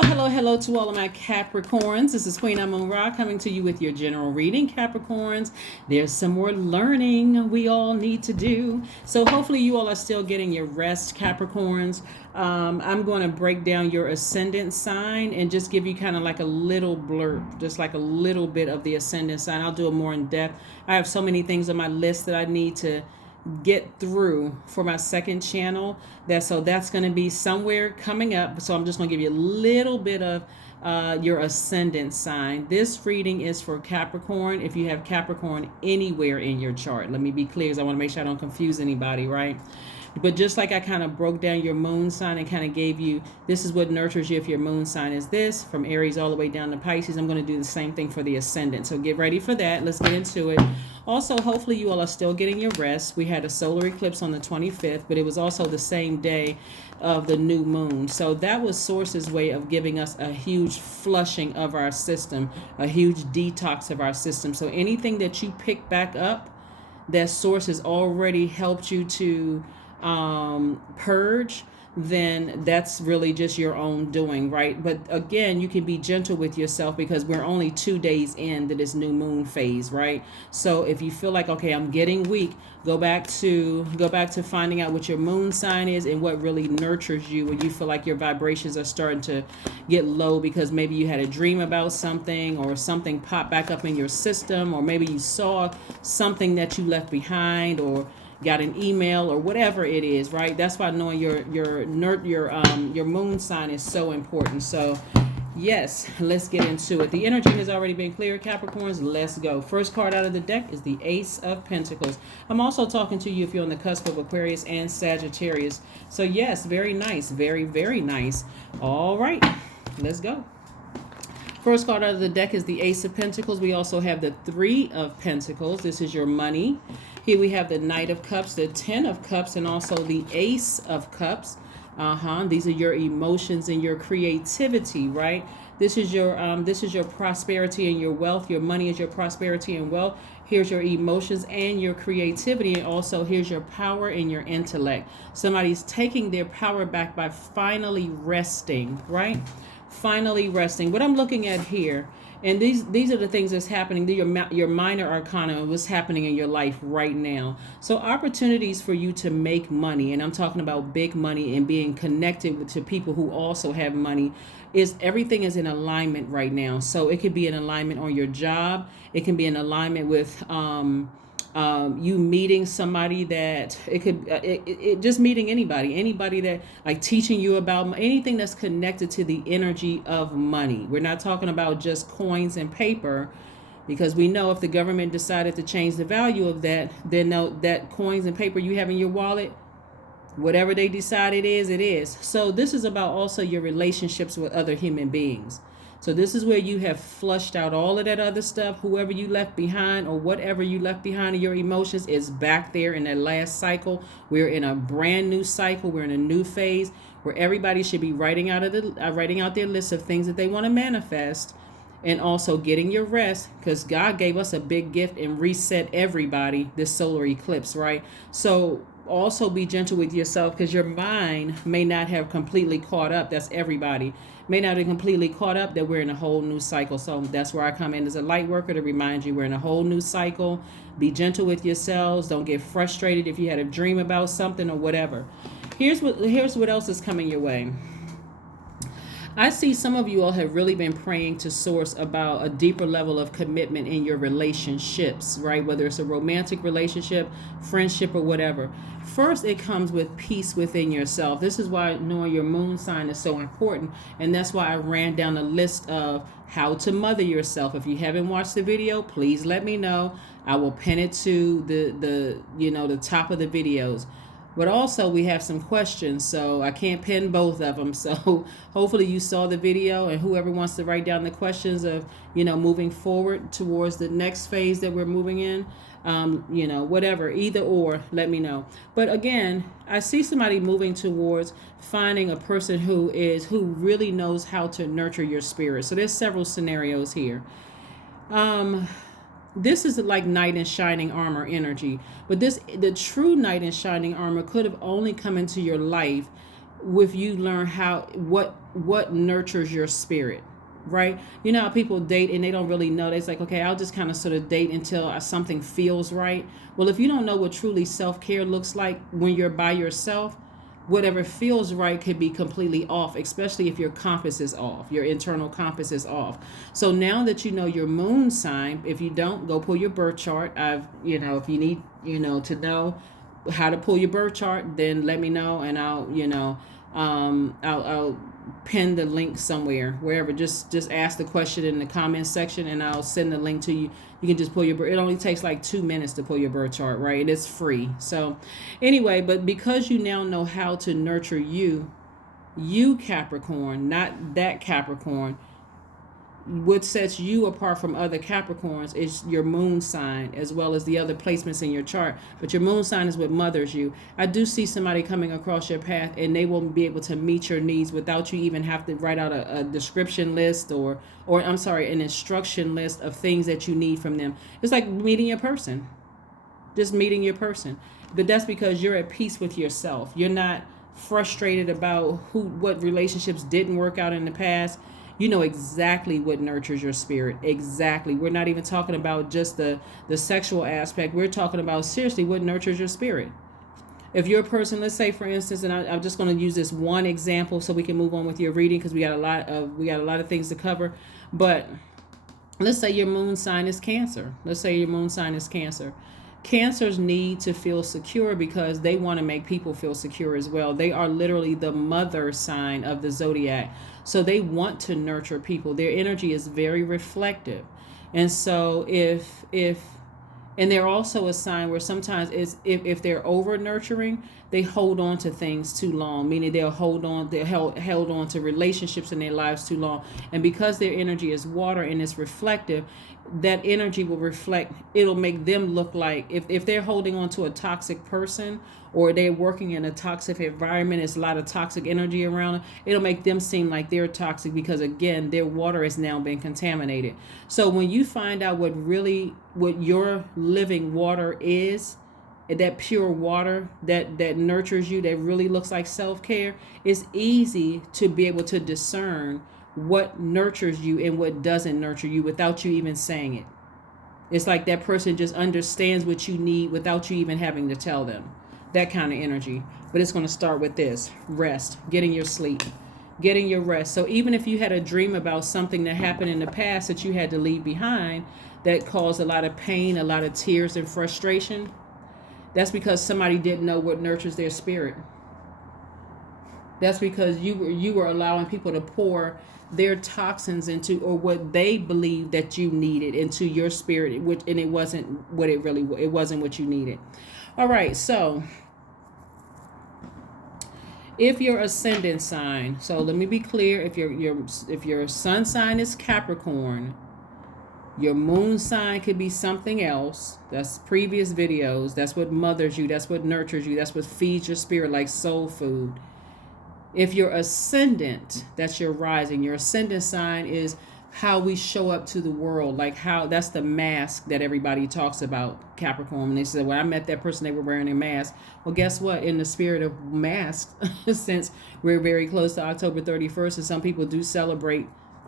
Hello to all of my Capricorns. This is Queen Amun Ra coming to you with your general reading, Capricorns. There's some more learning we all need to do. So hopefully you all are still getting your rest, Capricorns. I'm going to break down your ascendant sign and just give you kind of like a little blurb, just like a little bit of the ascendant sign. I'll do it more in depth. I have so many things on my list that I need to get through for my second channel, that's going to be somewhere coming up. So I'm just going to give you a little bit of your ascendant sign. This reading is for Capricorn. If you have Capricorn anywhere in your chart, let me be clear, because I want to make sure I don't confuse anybody, right? But just like I kind of broke down your moon sign and kind of gave you, this is what nurtures you if your moon sign is this, from Aries all the way down to Pisces, I'm going to do the same thing for the ascendant. So get ready for that. Let's get into it. Also, hopefully you all are still getting your rest. We had a solar eclipse on the 25th, but it was also the same day of the new moon. So that was Source's way of giving us a huge flushing of our system, a huge detox of our system. So anything that you pick back up that Source has already helped you to purge, then that's really just your own doing, right? But again, you can be gentle with yourself because we're only 2 days into this new moon phase, right? So if you feel like, okay, I'm getting weak, go back to finding out what your moon sign is and what really nurtures you when you feel like your vibrations are starting to get low, because maybe you had a dream about something or something popped back up in your system, or maybe you saw something that you left behind, or got an email, or whatever it is, right? That's why knowing your moon sign is so important. So yes, let's get into it. The energy has already been cleared, Capricorns. Let's go. First card out of the deck is the Ace of Pentacles. I'm also talking to you if you're on the cusp of Aquarius and Sagittarius. So yes, very nice. Very, very nice. All right, let's go. First card out of the deck is the Ace of Pentacles. We also have the Three of Pentacles. This is your money. Here we have the Knight of Cups, the Ten of Cups, and also the Ace of Cups. These are your emotions and your creativity, right? This is your prosperity and your wealth. Your money is your prosperity and wealth. Here's your emotions and your creativity, and also here's your power and your intellect. Somebody's taking their power back by finally resting, right? Finally resting. What I'm looking at here, and these are the things that's happening. Your minor arcana, what's happening in your life right now. So opportunities for you to make money, and I'm talking about big money and being connected to people who also have money, is everything is in alignment right now. So it could be an alignment on your job. It can be an alignment with you meeting somebody that it could it just meeting anybody that, like, teaching you about anything that's connected to the energy of money. We're not talking about just coins and paper, because we know if the government decided to change the value of that, then that coins and paper you have in your wallet, whatever they decide it is. So this is about also your relationships with other human beings. So this is where you have flushed out all of that other stuff. Whoever you left behind, or whatever you left behind in your emotions, is back there in that last cycle. We're in a brand new cycle. We're in a new phase where everybody should be writing out their list of things that they want to manifest, and also getting your rest, because God gave us a big gift and reset everybody this solar eclipse, right? So also be gentle with yourself, because your mind may not have completely caught up. That's everybody. May not have completely caught up that we're in a whole new cycle. So that's where I come in as a light worker, to remind you we're in a whole new cycle. Be gentle with yourselves. Don't get frustrated if you had a dream about something or whatever. Here's what else is coming your way. I see some of you all have really been praying to Source about a deeper level of commitment in your relationships, right? Whether it's a romantic relationship, friendship, or whatever. First, it comes with peace within yourself. This is why knowing your moon sign is so important. And that's why I ran down a list of how to mother yourself. If you haven't watched the video, please let me know. I will pin it to the top of the videos. But also we have some questions, so I can't pin both of them. So hopefully you saw the video, and whoever wants to write down the questions of, moving forward towards the next phase that we're moving in, whatever, either or, let me know. But again, I see somebody moving towards finding a person who really knows how to nurture your spirit. So there's several scenarios here. This is like knight in shining armor energy, but the true knight in shining armor could have only come into your life with you learn how what nurtures your spirit, right? You know how people date and they don't really know. It's like, okay, I'll just kind of sort of date until something feels right. Well, if you don't know what truly self-care looks like when you're by yourself, whatever feels right could be completely off, especially if your compass is off, your internal compass is off. So now that you know your moon sign, if you don't, go pull your birth chart. If you need, to know how to pull your birth chart, then let me know, and I'll pin the link somewhere, wherever. Just ask the question in the comments section, and I'll send the link to you. You can just pull your birth. It only takes like 2 minutes to pull your birth chart, right? And it's free. So anyway, but because you now know how to nurture you Capricorn, not that Capricorn, what sets you apart from other Capricorns is your moon sign, as well as the other placements in your chart. But your moon sign is what mothers you. I do see somebody coming across your path, and they won't be able to meet your needs without you even have to write out a description list, or I'm sorry, an instruction list of things that you need from them. It's like meeting your person, just meeting your person. But that's because you're at peace with yourself. You're not frustrated about what relationships didn't work out in the past. You know exactly what nurtures your spirit. Exactly. We're not even talking about just the sexual aspect. We're talking about seriously what nurtures your spirit. If you're a person, let's say for instance, and I'm just going to use this one example so we can move on with your reading, because we got a lot of things to cover. But let's say your moon sign is Cancer. Cancers need to feel secure because they want to make people feel secure as well. They are literally the mother sign of the zodiac. So they want to nurture people. Their energy is very reflective. And so and they're also a sign where sometimes if they're over nurturing, they hold on to things too long, meaning they're held on to relationships in their lives too long. And because their energy is water and it's reflective, that energy will reflect. It'll make them look like, if they're holding on to a toxic person, or they're working in a toxic environment, it's a lot of toxic energy around them, it'll make them seem like they're toxic, because again, their water has now been contaminated. So when you find out what your living water is, that pure water that nurtures you, that really looks like self-care, it's easy to be able to discern what nurtures you and what doesn't nurture you without you even saying it. It's like that person just understands what you need without you even having to tell them. That kind of energy. But it's going to start with this: rest, getting your sleep, getting your rest. So even if you had a dream about something that happened in the past that you had to leave behind, that caused a lot of pain, a lot of tears and frustration, that's because somebody didn't know what nurtures their spirit. That's because you were allowing people to pour their toxins into, or what they believed that you needed, into your spirit, and it wasn't what it wasn't what you needed. All right, so if your ascendant sign, so let me be clear, if your sun sign is Capricorn, your moon sign could be something else. That's previous videos. That's what mothers you, that's what nurtures you, that's what feeds your spirit like soul food. If your ascendant, that's your rising. Your ascendant sign is how we show up to the world, like how, that's the mask that everybody talks about, Capricorn. And they said, well, I met that person, they were wearing a mask. Well, guess what? In the spirit of masks, since we're very close to October 31st, and some people do celebrate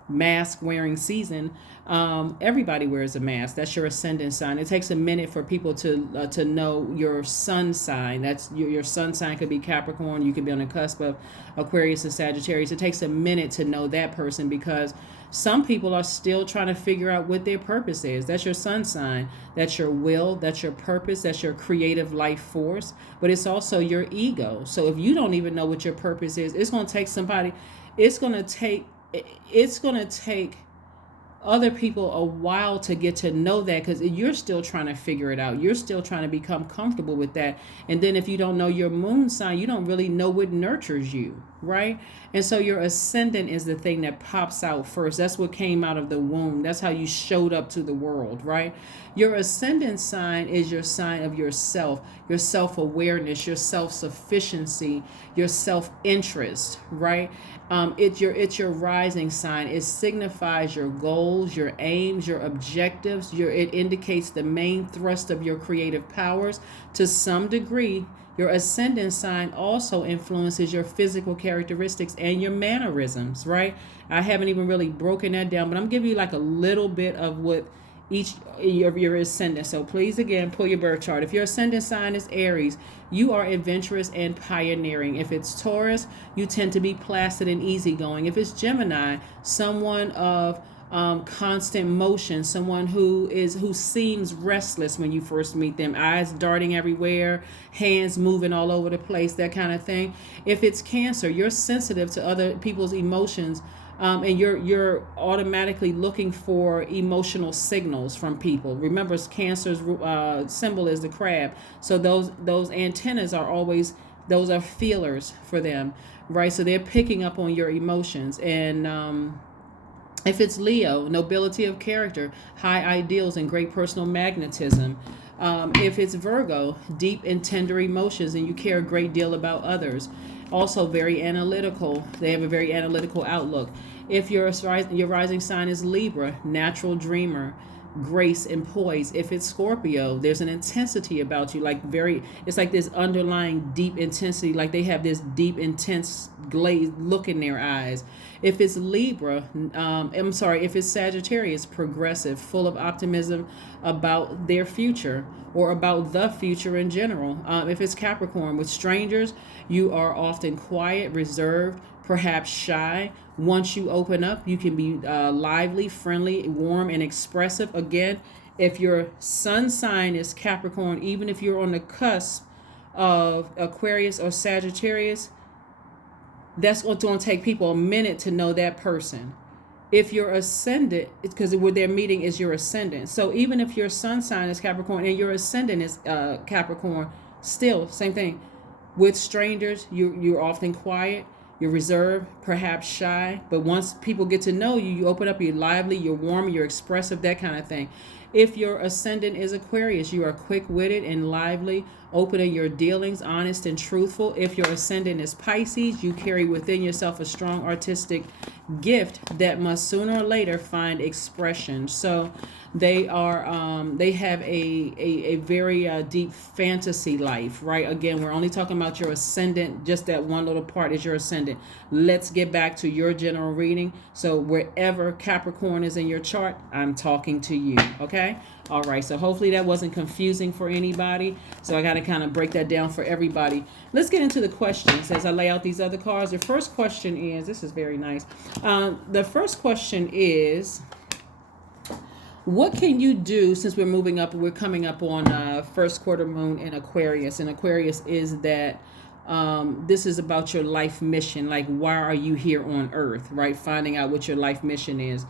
mask wearing season, everybody wears a mask. That's your ascendant sign. It takes a minute for people to know your sun sign. That's your sun sign could be Capricorn. You could be on the cusp of Aquarius and Sagittarius. It takes a minute to know that person, because some people are still trying to figure out what their purpose is. That's your sun sign. That's your will. That's your purpose. That's your creative life force. But it's also your ego. So if you don't even know what your purpose is, it's going to take somebody. It's going to take other people a while to get to know that, because you're still trying to figure it out. You're still trying to become comfortable with that. And then if you don't know your moon sign, you don't really know what nurtures you, right? And so your ascendant is the thing that pops out first. That's what came out of the womb. That's how you showed up to the world, right? Your ascendant sign is your sign of yourself, your self-awareness, your self-sufficiency, your self-interest, right? It's your rising sign. It signifies your goals, your aims, your objectives. It indicates the main thrust of your creative powers. To some degree, Your ascendant sign also influences your physical characteristics and your mannerisms, right? I haven't even really broken that down, but I'm giving you like a little bit of what each of your ascendant. So please, again, pull your birth chart. If your ascendant sign is Aries, you are adventurous and pioneering. If it's Taurus, you tend to be placid and easygoing. If it's Gemini, someone of constant motion, someone who seems restless when you first meet them, eyes darting everywhere, hands moving all over the place, that kind of thing. If it's Cancer, you're sensitive to other people's emotions, and you're automatically looking for emotional signals from people. Remember, Cancer's symbol is the crab, so those antennas are always, those are feelers for them, right? So they're picking up on your emotions. And if it's Leo, nobility of character, high ideals, and great personal magnetism. If it's Virgo, deep and tender emotions, and you care a great deal about others. Also very analytical. They have a very analytical outlook. If your rising sign is Libra, natural dreamer, grace and poise. If it's Scorpio, there's an intensity about you, like it's like this underlying deep intensity, like they have this deep, intense glazed look in their eyes. If it's Libra, if it's Sagittarius, progressive, full of optimism about their future or about the future in general. If it's Capricorn, with strangers, you are often quiet, reserved, perhaps shy. Once you open up, you can be lively, friendly, warm, and expressive. Again, if your sun sign is Capricorn, even if you're on the cusp of Aquarius or Sagittarius, that's what's going to take people a minute to know that person. If your ascendant, because where they're meeting is your ascendant. So even if your sun sign is Capricorn and your ascendant is Capricorn, still same thing. With strangers, you're often quiet, you're reserved, perhaps shy. But once people get to know you, you open up, you're lively, you're warm, you're expressive, that kind of thing. If your ascendant is Aquarius, you are quick-witted and lively, open in your dealings, honest and truthful. If your ascendant is Pisces, you carry within yourself a strong artistic gift that must sooner or later find expression. So they have a very deep fantasy life, right? Again, we're only talking about your ascendant, just that one little part is your ascendant. Let's get back to your general reading. So wherever Capricorn is in your chart, I'm talking to you, okay? All right, so hopefully that wasn't confusing for anybody. So I got to kind of break that down for everybody. Let's get into the questions as I lay out these other cards. The first question is, this is very nice. The first question is, what can you do, since we're moving up, we're coming up on first quarter moon in Aquarius. And Aquarius is that this is about your life mission. Like, why are you here on earth, right? Finding out what your life mission is.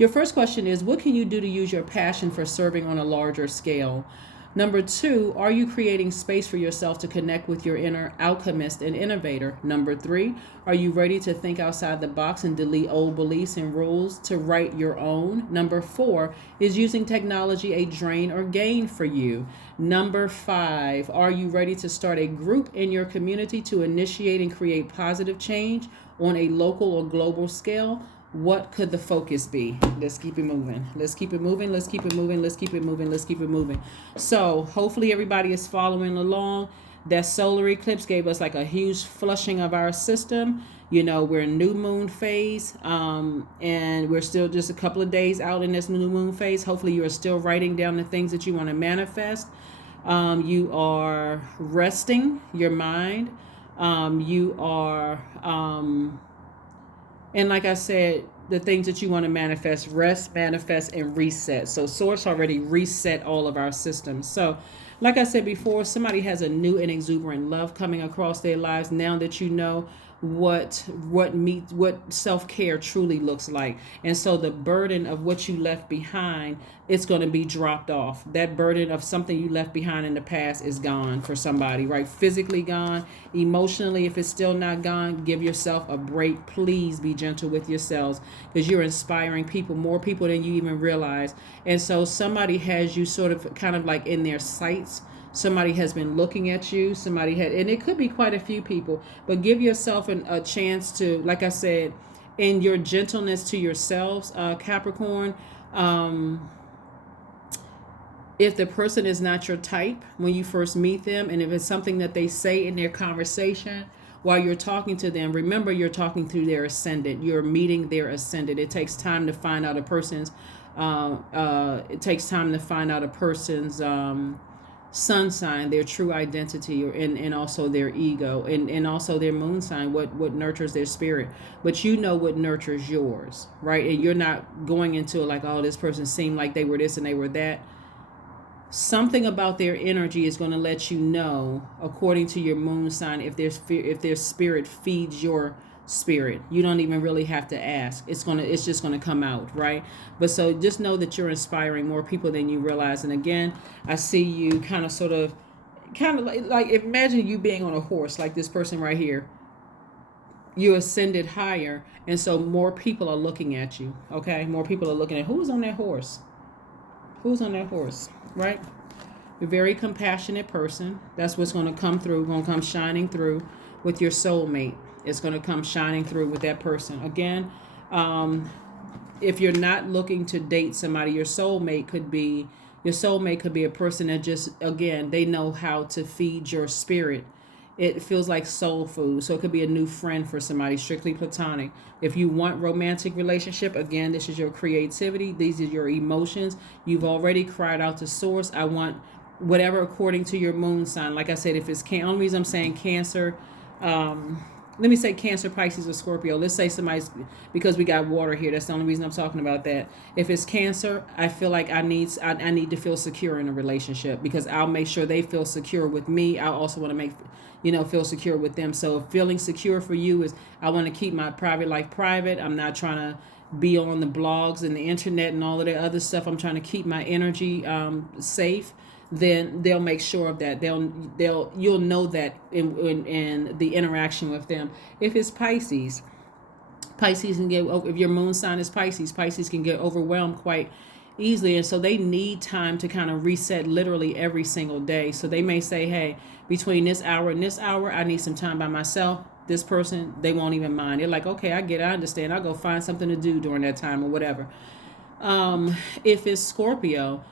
Your first question is, what can you do to use your passion for serving on a larger scale? Number 2, are you creating space for yourself to connect with your inner alchemist and innovator? Number 3, are you ready to think outside the box and delete old beliefs and rules to write your own? Number 4, is using technology a drain or gain for you? Number 5, are you ready to start a group in your community to initiate and create positive change on a local or global scale? What could the focus be? Let's keep it moving. Let's keep it moving. Let's keep it moving. Let's keep it moving. Let's keep it moving. So hopefully everybody is following along. That solar eclipse gave us like a huge flushing of our system. You know, we're in new moon phase, and we're still just a couple of days out in this new moon phase. Hopefully you are still writing down the things that you want to manifest. You are resting your mind. You are... And like I said, the things that you want to manifest, rest, manifest, and reset. So Source already reset all of our systems. So like I said before, somebody has a new and exuberant love coming across their lives now that you know what self-care truly looks like. And so the burden of what you left behind, it's going to be dropped off. That burden of something you left behind in the past is gone for somebody, right? Physically gone. Emotionally, if it's still not gone, give yourself a break. Please be gentle with yourselves, because you're inspiring people, more people than you even realize. And so somebody has you sort of kind of like in their sights. Somebody has been looking at you. Somebody had, and it could be quite a few people, but give yourself a chance to, like I said, in your gentleness to yourselves, Capricorn, If the person is not your type when you first meet them, and if it's something that they say in their conversation while you're talking to them, remember you're talking through their ascendant. You're meeting their ascendant. It takes time to find out a person's. It takes time to find out a person's sun sign, their true identity, and also their ego, and also their moon sign, what nurtures their spirit. But you know what nurtures yours, right? And you're not going into it like, oh, this person seemed like they were this and they were that. Something about their energy is going to let you know, according to your moon sign, if their spirit feeds your spirit. You don't even really have to ask. It's just gonna come out, right? But so just know that you're inspiring more people than you realize. And again, I see you kind of like imagine you being on a horse, like this person right here. You ascended higher, and so more people are looking at you. Okay, more people are looking at who's on that horse. Who's on that horse, right? You're a very compassionate person. That's what's going to come through, going to come shining through with your soulmate. It's going to come shining through with that person. Again, if you're not looking to date somebody, your soulmate could be a person that just, again, they know how to feed your spirit. It feels like soul food. So it could be a new friend for somebody, strictly platonic. If you want romantic relationship, again, this is your creativity. These are your emotions. You've already cried out to source. I want whatever according to your moon sign. Like I said, if it's only reason I'm saying Cancer, let me say Cancer, Pisces, or Scorpio. Let's say somebody's, because we got water here. That's the only reason I'm talking about that. If it's Cancer, I feel like I need to feel secure in a relationship, because I'll make sure they feel secure with me. I also want to make, feel secure with them. So feeling secure for you is, I want to keep my private life private. I'm not trying to be on the blogs and the internet and all of that other stuff. I'm trying to keep my energy safe. Then they'll make sure of that. You'll know that in the interaction with them. If it's Pisces can get, if your moon sign is Pisces can get overwhelmed quite easily, and so they need time to kind of reset literally every single day. So they may say, hey, between this hour and this hour, I need some time by myself. This person, they won't even mind. They're like, okay, I get it, I understand. I'll go find something to do during that time or whatever. If it's Scorpio,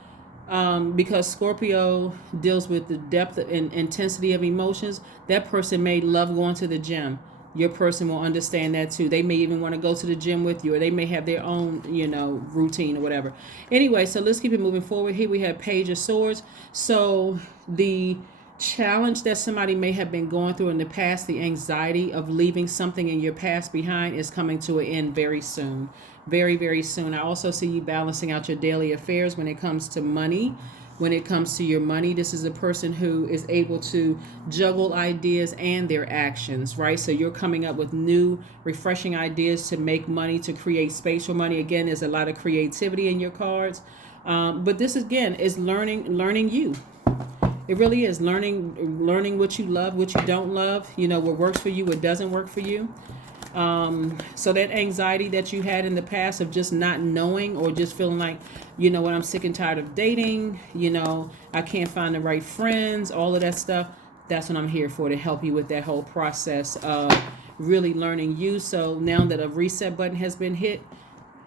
because Scorpio deals with the depth and intensity of emotions, that person may love going to the gym. Your person will understand that too. They may even want to go to the gym with you, or they may have their own, routine or whatever. Anyway, so let's keep it moving forward. Here we have Page of Swords. So the challenge that somebody may have been going through in the past, the anxiety of leaving something in your past behind, is coming to an end very soon. Very, very soon. I also see you balancing out your daily affairs when it comes to money. When it comes to your money, this is a person who is able to juggle ideas and their actions, right? So you're coming up with new, refreshing ideas to make money, to create space for money. Again, there's a lot of creativity in your cards. But this, again, is learning you. It really is learning what you love, what you don't love, what works for you, what doesn't work for you. So that anxiety that you had in the past of just not knowing, or just feeling like, what, I'm sick and tired of dating, I can't find the right friends, all of that stuff. That's what I'm here for, to help you with that whole process of really learning you. So now that a reset button has been hit,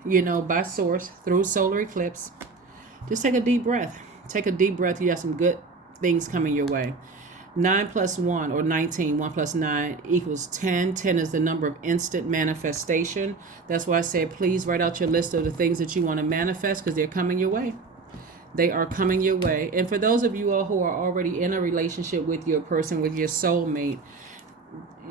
by source through solar eclipse, just take a deep breath. Take a deep breath. You have some good things coming your way. 9 plus 1, or 19, 1 plus 9 equals 10. 10 is the number of instant manifestation. That's why I said, please write out your list of the things that you want to manifest, because they're coming your way. They are coming your way. And for those of you all who are already in a relationship with your person, with your soulmate,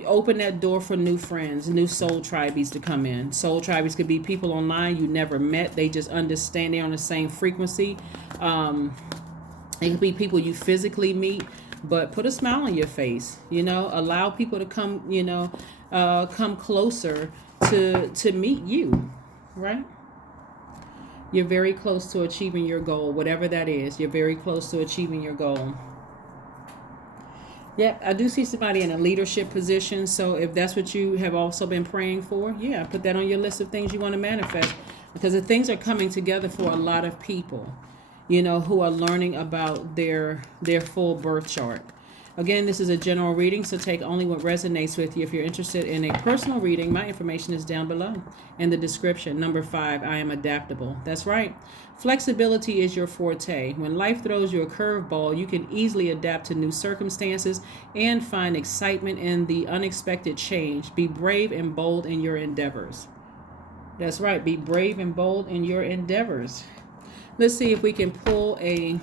open that door for new friends, new soul tribes to come in. Soul tribes could be people online you never met. They just understand they're on the same frequency. It could be people you physically meet. But put a smile on your face, allow people to come, come closer to meet you, right? You're very close to achieving your goal, whatever that is. You're very close to achieving your goal. Yep, I do see somebody in a leadership position. So if that's what you have also been praying for, put that on your list of things you want to manifest, because the things are coming together for a lot of people, who are learning about their full birth chart. Again, this is a general reading, so take only what resonates with you. If you're interested in a personal reading, my information is down below in the description. Number 5, I am adaptable. That's right. Flexibility is your forte. When life throws you a curveball, you can easily adapt to new circumstances and find excitement in the unexpected change. Be brave and bold in your endeavors. That's right. Be brave and bold in your endeavors. Let's see if we can pull a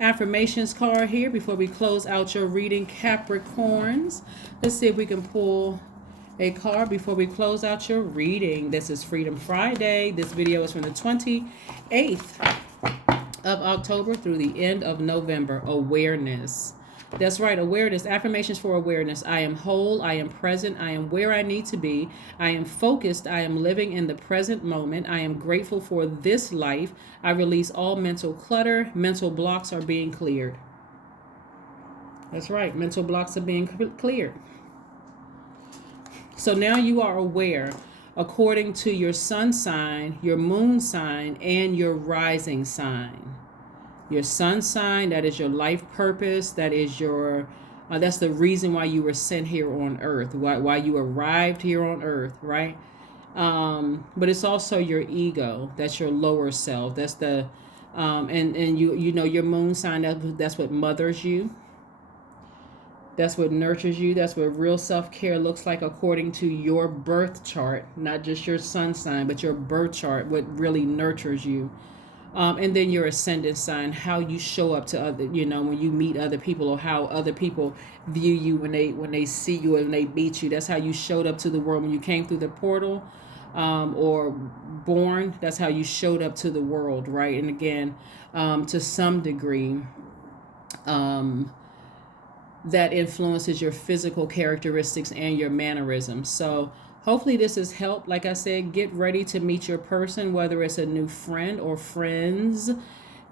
affirmations card here before we close out your reading, Capricorns. Let's see if we can pull a card before we close out your reading. This is Freedom Friday. This video is from the 28th of October through the end of November. Awareness. That's right, awareness. Affirmations for awareness. I am whole. I am present. I am where I need to be. I am focused. I am living in the present moment. I am grateful for this life. I release all mental clutter. Mental blocks are being cleared. That's right, mental blocks are being cleared. So now you are aware according to your sun sign, your moon sign, and your rising sign. Your sun sign, that is your life purpose. That is your, that's the reason why you were sent here on earth, why you arrived here on earth, right? But it's also your ego. That's your lower self. That's the, and you know your moon sign, that's what mothers you. That's what nurtures you. That's what real self-care looks like according to your birth chart, not just your sun sign, but your birth chart, what really nurtures you. And then your ascendant sign, how you show up to other, when you meet other people, or how other people view you when they see you and they meet you. That's how you showed up to the world when you came through the portal, or born. That's how you showed up to the world, right? And again, to some degree, that influences your physical characteristics and your mannerisms. So hopefully this has helped. Like I said, get ready to meet your person, whether it's a new friend or friends,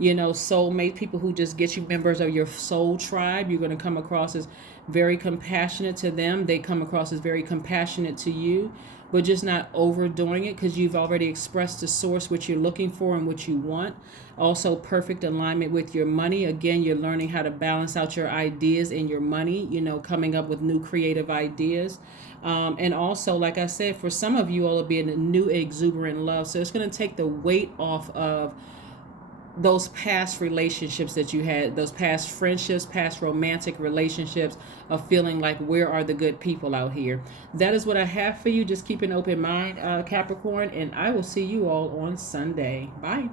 soulmate, people who just get you, members of your soul tribe. You're going to come across as very compassionate to them. They come across as very compassionate to you, but just not overdoing it, because you've already expressed to source what you're looking for and what you want. Also, perfect alignment with your money. Again, you're learning how to balance out your ideas and your money, coming up with new creative ideas. And also, like I said, for some of you all, will be in a new exuberant love. So it's going to take the weight off of those past relationships that you had, those past friendships, past romantic relationships, of feeling like, where are the good people out here? That is what I have for you. Just keep an open mind, Capricorn, and I will see you all on Sunday. Bye.